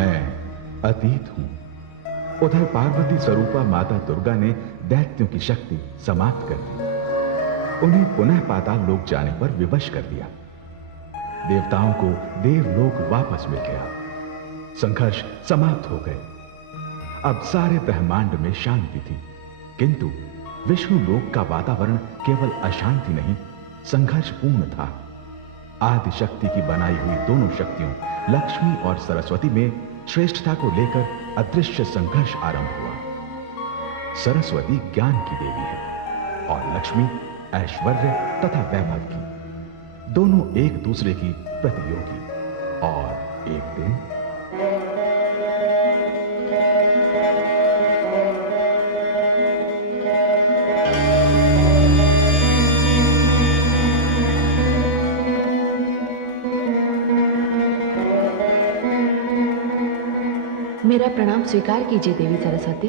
मैं अतीत हूं। उधर पार्वती स्वरूपा माता दुर्गा ने दैत्यों की शक्ति समाप्त कर दी, उन्हें पुनः पाताल लोक जाने पर विवश कर दिया। देवताओं को देवलोक वापस मिल गया, संघर्ष समाप्त हो गए। अब सारे ब्रह्मांड में शांति थी, किंतु विष्णु लोक का वातावरण केवल अशांति नहीं, संघर्षपूर्ण था। आदि शक्ति की बनाई हुई दोनों शक्तियों लक्ष्मी और सरस्वती में श्रेष्ठता को लेकर अदृश्य संघर्ष आरंभ हुआ। सरस्वती ज्ञान की देवी है और लक्ष्मी ऐश्वर्य तथा वैभव की, दोनों एक दूसरे की प्रतियोगी। और एक दिन मेरा प्रणाम स्वीकार कीजिए देवी सरस्वती।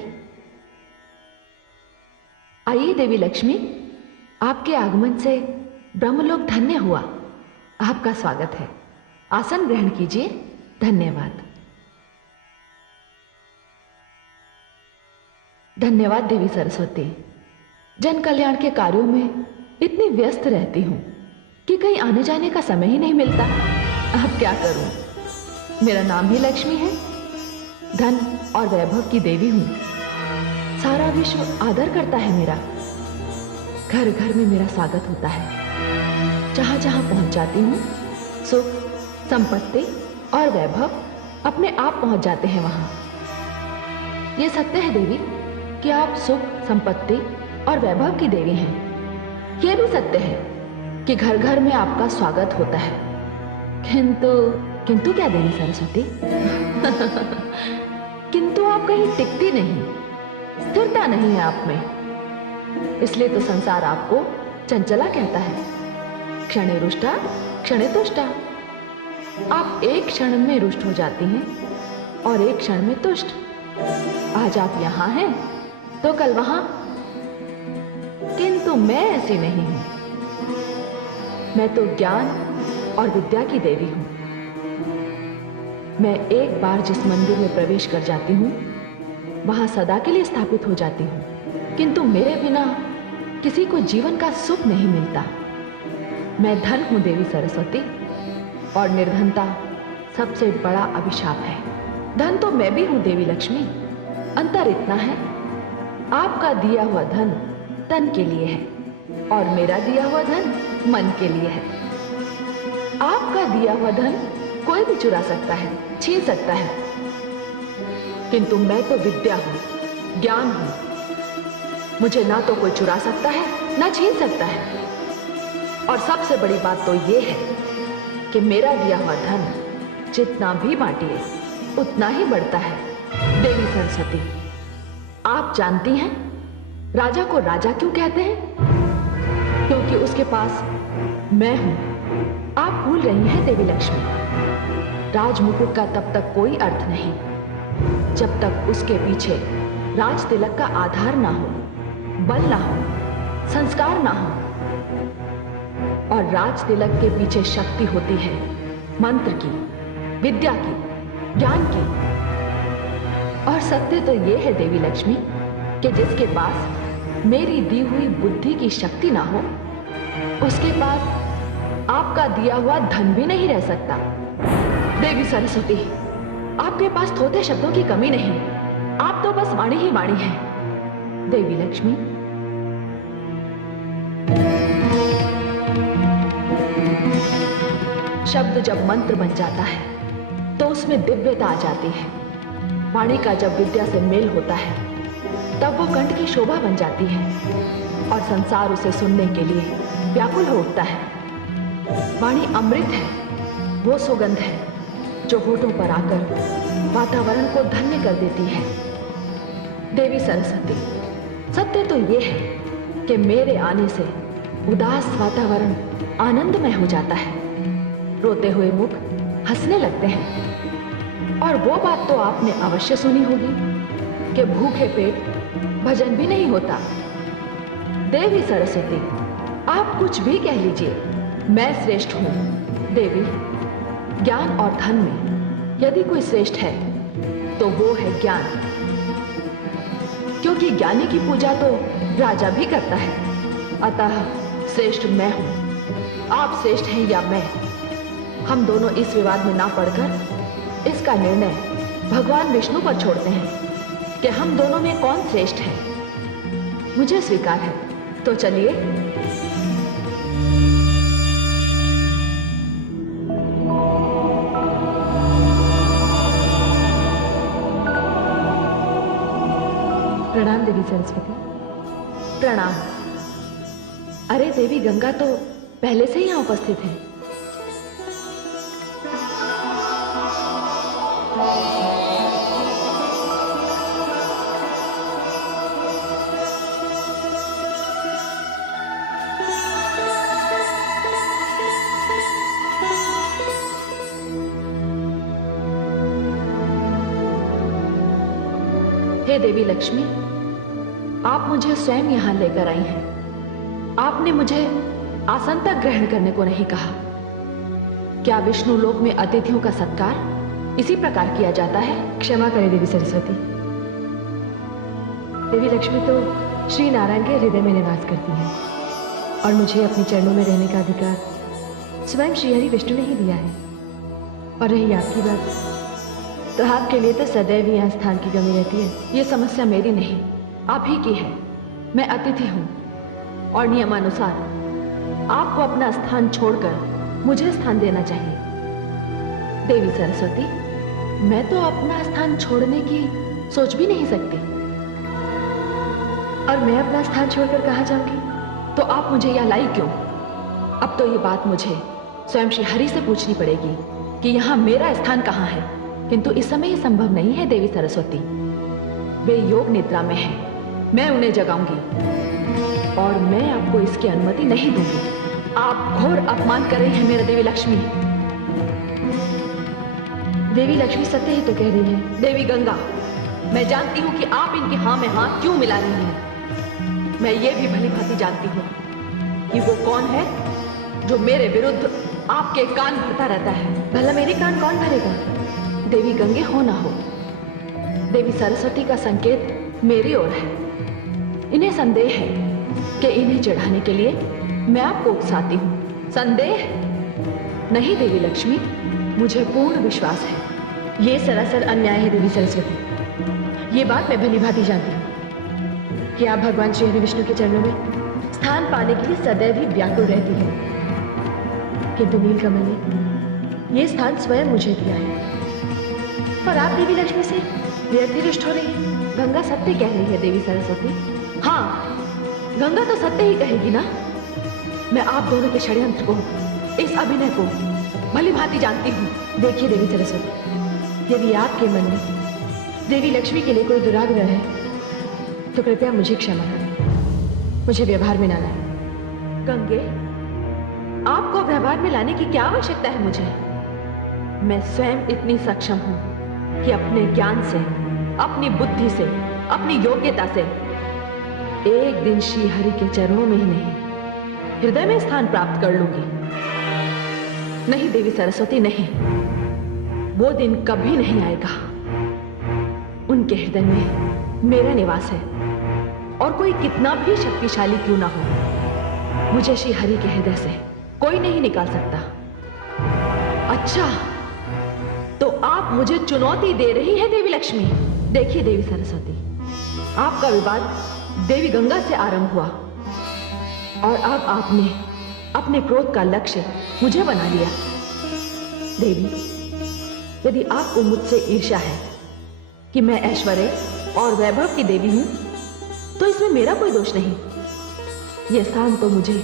आइए देवी लक्ष्मी, आपके आगमन से ब्रह्मलोक धन्य हुआ। आपका स्वागत है, आसन ग्रहण कीजिए। धन्यवाद। धन्यवाद देवी सरस्वती। जन कल्याण के कार्यों में इतनी व्यस्त रहती हूं कि कहीं आने जाने का समय ही नहीं मिलता। अब क्या करूं, मेरा नाम ही लक्ष्मी है, धन और वैभव की देवी हूं। सारा विश्व आदर करता है मेरा, घर घर में मेरा स्वागत होता है। जहां जहां पहुंच जाती हूं, सुख, संपत्ति और वैभव अपने आप पहुंच जाते हैं वहां। यह सत्य है देवी कि आप सुख, संपत्ति और वैभव की देवी हैं। यह भी सत्य है कि घर घर में आपका स्वागत होता है। किंतु क्या देवी सरस्वती? किंतु आप कहीं टिकती नहीं, स्थिरता नहीं है आप में। इसलिए तो संसार आपको चंचला कहता है। क्षणे रुष्टा क्षणे तुष्टा। आप एक क्षण में रुष्ट हो जाती हैं और एक क्षण में तुष्ट। आज आप यहां हैं तो कल वहां। किंतु मैं ऐसी नहीं हूं। मैं तो ज्ञान और विद्या की देवी हूं। मैं एक बार जिस मंदिर में प्रवेश कर जाती हूं, वहां सदा के लिए स्थापित हो जाती हूं। किंतु मेरे बिना किसी को जीवन का सुख नहीं मिलता। मैं धन हूं देवी सरस्वती, और निर्धनता सबसे बड़ा अभिशाप है। धन तो मैं भी हूं देवी लक्ष्मी। अंतर इतना है, आपका दिया हुआ धन तन के लिए है और मेरा दिया हुआ धन मन के लिए है। आपका दिया हुआ धन कोई भी चुरा सकता है, छीन सकता है, किंतु मैं तो विद्या हूं, ज्ञान हूं। मुझे ना तो कोई चुरा सकता है, ना छीन सकता है। और सबसे बड़ी बात तो यह है कि मेरा दिया हुआ धन जितना भी बांटिए उतना ही बढ़ता है। देवी सरस्वती, आप जानती हैं राजा को राजा क्यों कहते हैं? क्योंकि उसके पास मैं हूं। आप भूल रही हैं देवी लक्ष्मी, राजमुकुट का तब तक कोई अर्थ नहीं जब तक उसके पीछे राज तिलक का आधार ना हो, बल ना हो, संस्कार ना हो। और राज तिलक के पीछे शक्ति होती है मंत्र की, विद्या की, ज्ञान की। और सत्य तो यह है देवी लक्ष्मी कि जिसके पास मेरी दी हुई बुद्धि की शक्ति ना हो, उसके पास आपका दिया हुआ धन भी नहीं रह सकता। देवी सरस्वती, आपके पास थोथे शब्दों की कमी नहीं, आप तो बस वाणी ही वाणी हैं। देवी लक्ष्मी, शब्द जब मंत्र बन जाता है तो उसमें दिव्यता आ जाती है। वाणी का जब विद्या से मेल होता है तब वो कंठ की शोभा बन जाती है और संसार उसे सुनने के लिए व्याकुल हो उठता है। वाणी अमृत है, वो सुगंध है जो होठों पर आकर वातावरण को धन्य कर देती है। देवी सरस्वती, सत्य तो ये है कि मेरे आने से उदास वातावरण आनंदमय हो जाता है। रोते हुए मुख हंसने लगते हैं। और वो बात तो आपने अवश्य सुनी होगी कि भूखे पेट भजन भी नहीं होता। देवी सरस्वती, आप कुछ भी कह लीजिए, मैं श्रेष्ठ हूं। देवी, ज्ञान और धन में यदि कोई श्रेष्ठ है तो वो है ज्ञान। क्योंकि ज्ञानी की पूजा तो राजा भी करता है। अतः श्रेष्ठ मैं हूं, आप श्रेष्ठ हैं या मैं, हम दोनों इस विवाद में ना पड़कर इसका निर्णय भगवान विष्णु पर छोड़ते हैं कि हम दोनों में कौन श्रेष्ठ है। मुझे स्वीकार है, तो चलिए। प्रणाम देवी सरस्वती। प्रणाम। अरे देवी गंगा तो पहले से ही यहां उपस्थित है। हे देवी लक्ष्मी, आप मुझे स्वयं यहां लेकर आई हैं। आपने मुझे आसन तक ग्रहण करने को नहीं कहा। क्या विष्णु लोक में अतिथियों का सत्कार इसी प्रकार किया जाता है? क्षमा करें देवी सरस्वती। देवी लक्ष्मी तो श्री नारायण के हृदय में निवास करती है और मुझे अपने चरणों में रहने का अधिकार स्वयं श्रीहरि विष्णु ने ही दिया है। और रही आपकी बात, तो आपके लिए तो सदैव ही यहाँ स्थान की कमी रहती है। ये समस्या मेरी नहीं, आप ही की है। मैं अतिथि हूं और नियमानुसार आपको अपना स्थान छोड़कर मुझे स्थान देना चाहिए। देवी सरस्वती, मैं तो अपना स्थान छोड़ने की सोच भी नहीं सकती। और मैं अपना स्थान छोड़कर कहाँ जाऊंगी? तो आप मुझे यहाँ लाई क्यों? अब तो ये बात मुझे स्वयं श्री हरि से पूछनी पड़ेगी कि यहाँ मेरा स्थान कहाँ है। किंतु इस समय ये संभव नहीं है देवी सरस्वती। वे योग निद्रा में हैं। मैं उन्हें जगाऊंगी और मैं आपको इसकी अनुमति नहीं दूंगी। आप घोर अपमान कर रही हैं मेरा देवी लक्ष्मी। देवी लक्ष्मी सत्य ही तो कह रही है। देवी गंगा, मैं जानती हूं कि आप इनकी हाँ में हाँ क्यों मिला रही हैं। मैं ये भी भली भांति जानती हूं कि वो कौन है जो मेरे विरुद्ध आपके कान भरता रहता है। भला मेरे कान कौन भरेगा? देवी गंगे हो ना हो, देवी सरस्वती का संकेत मेरी ओर है। इन्हें संदेह है कि इन्हें चढ़ाने के लिए मैं आपको उकसाती हूं। संदेह नहीं देवी लक्ष्मी, मुझे पूर्ण विश्वास है। ये सरासर अन्याय है देवी सरस्वती। ये बात मैं भली भांति जानती हूँ कि आप भगवान श्री हरि विष्णु के चरणों में स्थान पाने के लिए सदैव ही व्याकुल रहती है। किंतु नीलकमल ने ये स्थान स्वयं मुझे दिया है और आप देवी लक्ष्मी से व्यर्थ ही रुष्ट हो रही है। गंगा सत्य कह रही है देवी सरस्वती। हाँ, गंगा तो सत्य ही कहेगी ना। मैं आप दोनों के षड्यंत्र को, इस अभिनय को भली भांति जानती हूँ। देखिए देवी सरस्वती, यदि आपके मन में देवी लक्ष्मी के लिए कोई दुराग्रह है तो कृपया मुझे क्षमा करें, मुझे व्यवहार में ना लाएं। गंगे, आपको व्यवहार में लाने की क्या आवश्यकता है मुझे? मैं स्वयं इतनी सक्षम हूं कि अपने ज्ञान से, अपनी बुद्धि से, अपनी योग्यता से एक दिन श्री हरि के चरणों में ही नहीं, हृदय में स्थान प्राप्त कर लूंगी। नहीं देवी सरस्वती, नहीं, वो दिन कभी नहीं आएगा। उनके हृदय में मेरा निवास है और कोई कितना भी शक्तिशाली क्यों ना हो, मुझे श्री हरि के हृदय से कोई नहीं निकाल सकता। अच्छा, तो आप मुझे चुनौती दे रही है देवी लक्ष्मी। देखिए देवी सरस्वती, आपका विवाद देवी गंगा से आरंभ हुआ और अब आपने अपने क्रोध का लक्ष्य मुझे बना लिया। देवी, यदि आपको मुझसे ईर्ष्या है कि मैं ऐश्वर्य और वैभव की देवी हूं, तो इसमें मेरा कोई दोष नहीं। यह स्थान तो मुझे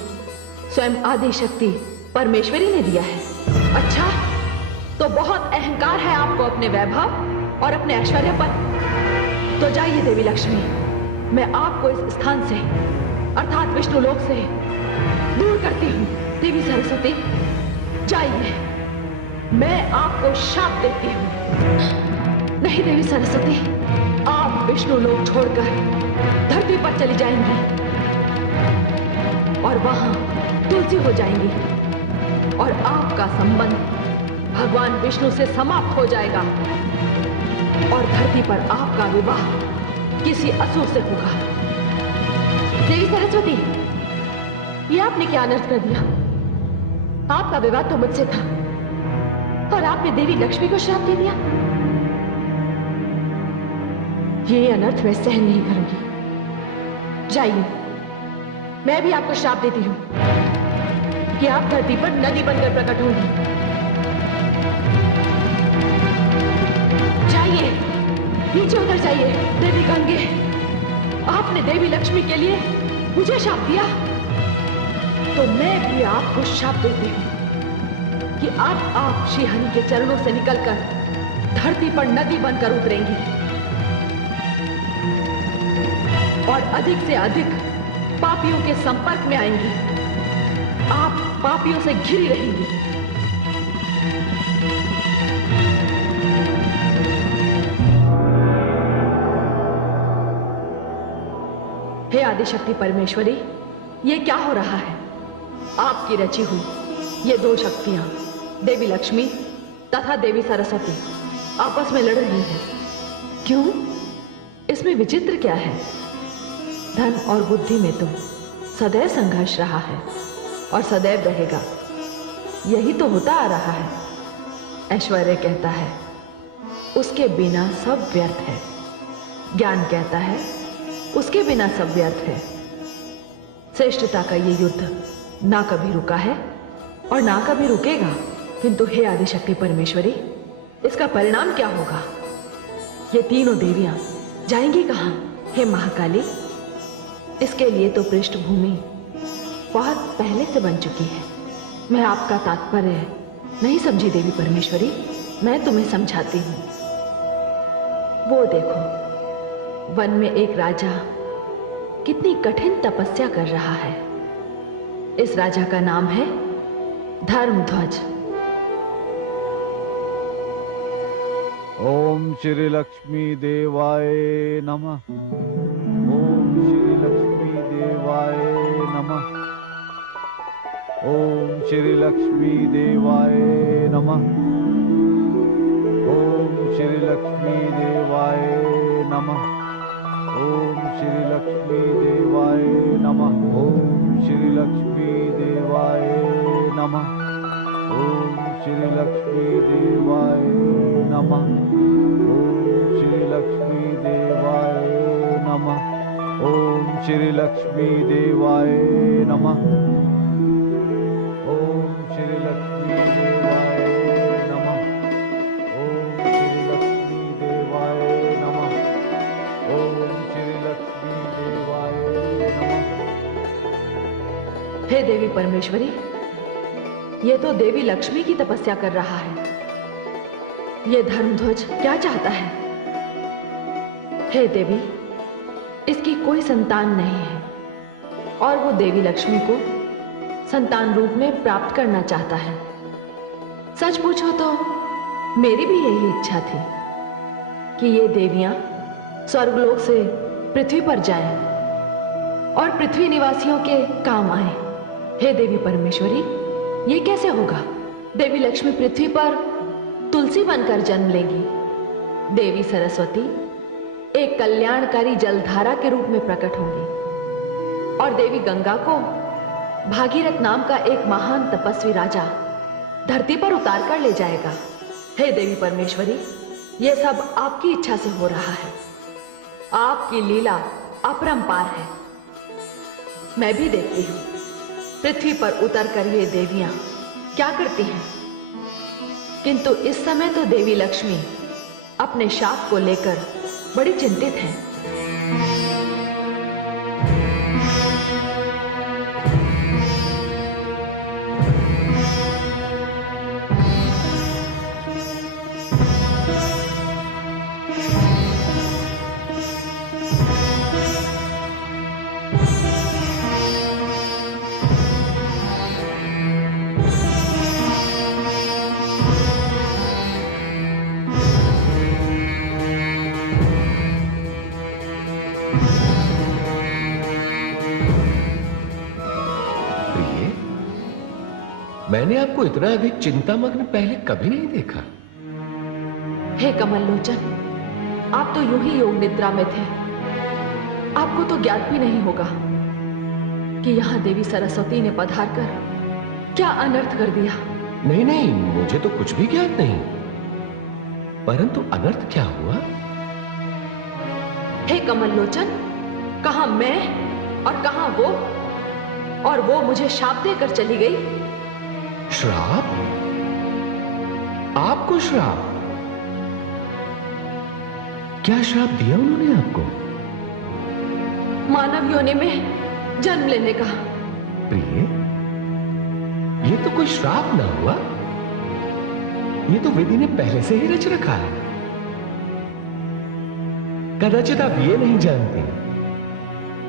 स्वयं आदि शक्ति परमेश्वरी ने दिया है। अच्छा, तो बहुत अहंकार है आपको अपने वैभव और अपने ऐश्वर्य पर। तो जाइए देवी लक्ष्मी, मैं आपको इस स्थान से अर्थात विष्णु लोक से दूर करती हूं। देवी सरस्वती, जाइए, मैं आपको शाप देती हूं। नहीं देवी सरस्वती, आप विष्णु लोक छोड़कर धरती पर चली जाएंगी और वहां तुलसी हो जाएंगी और आपका संबंध भगवान विष्णु से समाप्त हो जाएगा। और धरती पर आपका विवाह किसी असुर से होगा। देवी सरस्वती, ये आपने क्या अनर्थ कर दिया? आपका विवाह तो मुझसे था और आपने देवी लक्ष्मी को श्राप दे दिया। ये अनर्थ मैं सहन नहीं करूंगी। जाइए, मैं भी आपको श्राप देती हूं कि आप धरती पर नदी बनकर प्रकट होंगी। जाइए, नीचे उतर जाइए। देवी गंगे, आपने देवी लक्ष्मी के लिए मुझे श्राप दिया, तो मैं भी आपको श्राप देती हूं कि अब आप श्री हरि के चरणों से निकलकर धरती पर नदी बनकर उतरेंगी और अधिक से अधिक पापियों के संपर्क में आएंगी। आप पापियों से घिरी रहेंगी। हे आदिशक्ति परमेश्वरी, ये क्या हो रहा है? आपकी रची हुई ये दो शक्तियां, देवी लक्ष्मी तथा देवी सरस्वती, आपस में लड़ रही हैं। क्यों? इसमें विचित्र क्या है? धन और बुद्धि में तो सदैव संघर्ष रहा है और सदैव रहेगा। यही तो होता आ रहा है। ऐश्वर्य कहता है उसके बिना सब व्यर्थ है। ज्ञान कहता है उसके बिना सब व्यर्थ है। श्रेष्ठता का ये युद्ध ना कभी रुका है और ना कभी रुकेगा। किंतु हे आदिशक्ति परमेश्वरी, इसका परिणाम क्या होगा? ये तीनों देवियां जाएंगी कहां? हे महाकाली, इसके लिए तो पृष्ठभूमि बहुत पहले से बन चुकी है। मैं आपका तात्पर्य नहीं समझी देवी परमेश्वरी, मैं तुम्हें समझाती हूं। वो देखो, वन में एक राजा कितनी कठिन तपस्या कर रहा है। इस राजा का नाम है धर्मध्वज। ओम श्री लक्ष्मी देवाय नमः। ओम श्री लक्ष्मी देवाय नमः। ओम श्री लक्ष्मी देवाय नमः। ओम श्री लक्ष्मी देवाय नमः। ओम श्री लक्ष्मी देवाय नमः। ओम श्री लक्ष्मी देवाय नमः। ओम श्री लक्ष्मी देवाय नमः। ओम श्री लक्ष्मी देवाय नमः। ओम श्री लक्ष्मी देवाय नमः। ओम श्री लक्ष्मी देवाय नमः। ओम श्री लक्ष्मी देवाय नमः। ओम श्री लक्ष्मी देवाय नमः। हे देवी परमेश्वरी, ये तो देवी लक्ष्मी की तपस्या कर रहा है। ये धर्मध्वज क्या चाहता है? हे देवी, इसकी कोई संतान नहीं है और वो देवी लक्ष्मी को संतान रूप में प्राप्त करना चाहता है। सच पूछो तो मेरी भी यही इच्छा थी कि ये देवियां स्वर्गलोक से पृथ्वी पर जाएं और पृथ्वी निवासियों के काम आए। हे देवी परमेश्वरी, ये कैसे होगा? देवी लक्ष्मी पृथ्वी पर तुलसी बनकर जन्म लेंगी। देवी सरस्वती एक कल्याणकारी जलधारा के रूप में प्रकट होंगी और देवी गंगा को भागीरथ नाम का एक महान तपस्वी राजा धरती पर उतार कर ले जाएगा। हे देवी परमेश्वरी, यह सब आपकी इच्छा से हो रहा है। आपकी लीला अपरंपार है। मैं भी देखती हूं पृथ्वी पर उतर कर ये देवियां क्या करती हैं। किंतु इस समय तो देवी लक्ष्मी अपने शाप को लेकर बड़ी चिंतित हैं। मैंने आपको इतना अधिक चिंतामग्न पहले कभी नहीं देखा। हे कमल लोचन, आप तो यूं ही योग निद्रा में थे। आपको तो ज्ञात भी नहीं होगा कि यहां देवी सरस्वती ने पधार कर क्या अनर्थ कर दिया। नहीं नहीं, मुझे तो कुछ भी ज्ञात नहीं, परंतु अनर्थ क्या हुआ? हे कमल लोचन, कहां मैं और कहां वो, और वो मुझे शाप देकर चली गई। श्राप? आपको श्राप? क्या श्राप दिया उन्होंने आपको? मानव योनि में जन्म लेने का। प्रिय, ये तो कोई श्राप ना हुआ, ये तो विधि ने पहले से ही रच रखा है। कदाचित आप ये नहीं जानते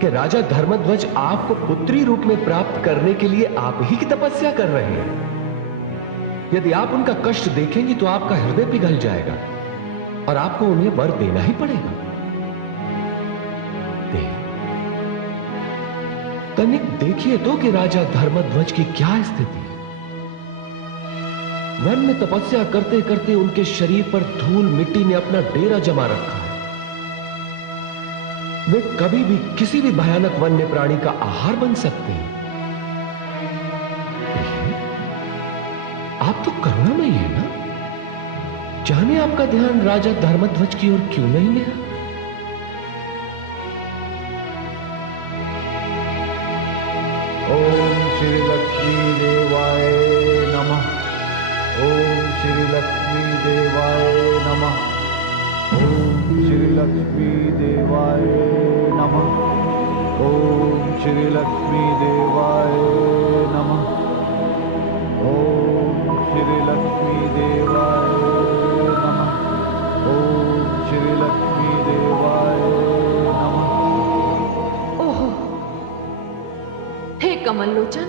कि राजा धर्मध्वज आपको पुत्री रूप में प्राप्त करने के लिए आप ही की तपस्या कर रहे हैं। यदि आप उनका कष्ट देखेंगी तो आपका हृदय पिघल जाएगा और आपको उन्हें वर देना ही पड़ेगा। तनिक देखिए तो कि राजा धर्मध्वज की क्या स्थिति है। वन में तपस्या करते करते उनके शरीर पर धूल मिट्टी ने अपना डेरा जमा रखा है। वे कभी भी किसी भी भयानक वन्य प्राणी का आहार बन सकते हैं। आप तो करुणामयी है ना? जाने आपका ध्यान राजा धर्मध्वज की ओर क्यों नहीं गया? ओम श्री लक्ष्मी देवाय नमः। ओम श्री लक्ष्मी देवाय नमः। ओम श्री लक्ष्मी देवाय नमः। ओम श्री लक्ष्मी देवाय नमः। ओम श्री लक्ष्मी देवाय नमः। ओम श्री लक्ष्मी देवाय नमः। ओहो, हे कमल लोचन,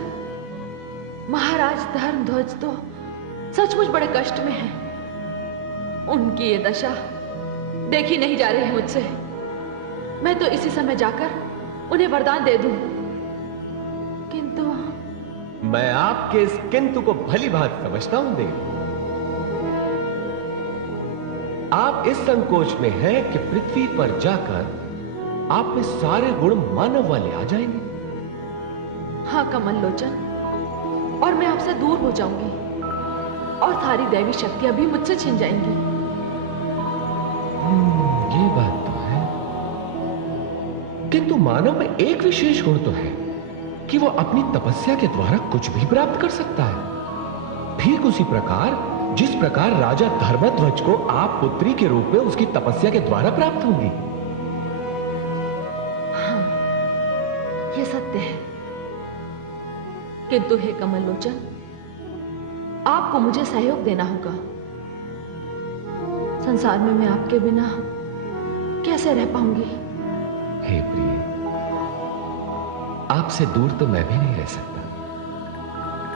महाराज धर्मध्वज तो सचमुच बड़े कष्ट में हैं। उनकी ये दशा देखी नहीं जा रही है मुझसे। मैं तो इसी समय जाकर उन्हें वरदान दे दूं, किंतु मैं आपके इस किंतु को भली भांति समझता हूं देव। आप इस संकोच में हैं कि पृथ्वी पर जाकर आप में सारे गुण मानव वाले आ जाएंगे। हाँ कमल लोचन, और मैं आपसे दूर हो जाऊंगी और सारी दैवी शक्तियां भी मुझसे छिन जाएंगी। ये बात तो है, किंतु मानव में एक विशेष गुण तो है कि वो अपनी तपस्या के द्वारा कुछ भी प्राप्त कर सकता है। ठीक उसी प्रकार जिस प्रकार राजा धर्मध्वज को आप पुत्री के रूप में उसकी तपस्या के द्वारा प्राप्त होंगी। हाँ, ये सत्य है, किंतु हे कमल लोचन, आपको मुझे सहयोग देना होगा। संसार में मैं आपके बिना कैसे रह पाऊंगी? हे प्रिय, आपसे दूर तो मैं भी नहीं रह सकता।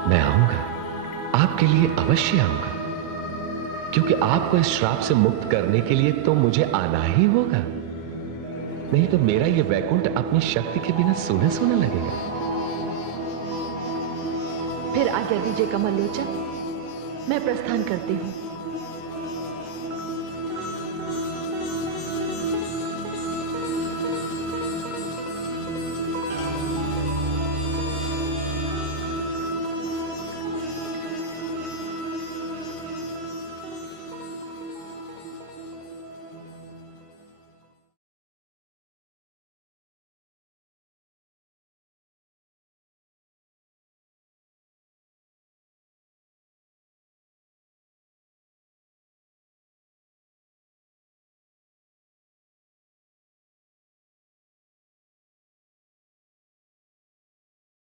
मैं आऊंगा, आपके लिए अवश्य आऊंगा, क्योंकि आपको इस श्राप से मुक्त करने के लिए तो मुझे आना ही होगा। नहीं तो मेरा यह वैकुंठ अपनी शक्ति के बिना सूना सूना लगेगा। फिर आज्ञा दीजिए कमल लोचन, मैं प्रस्थान करती हूं।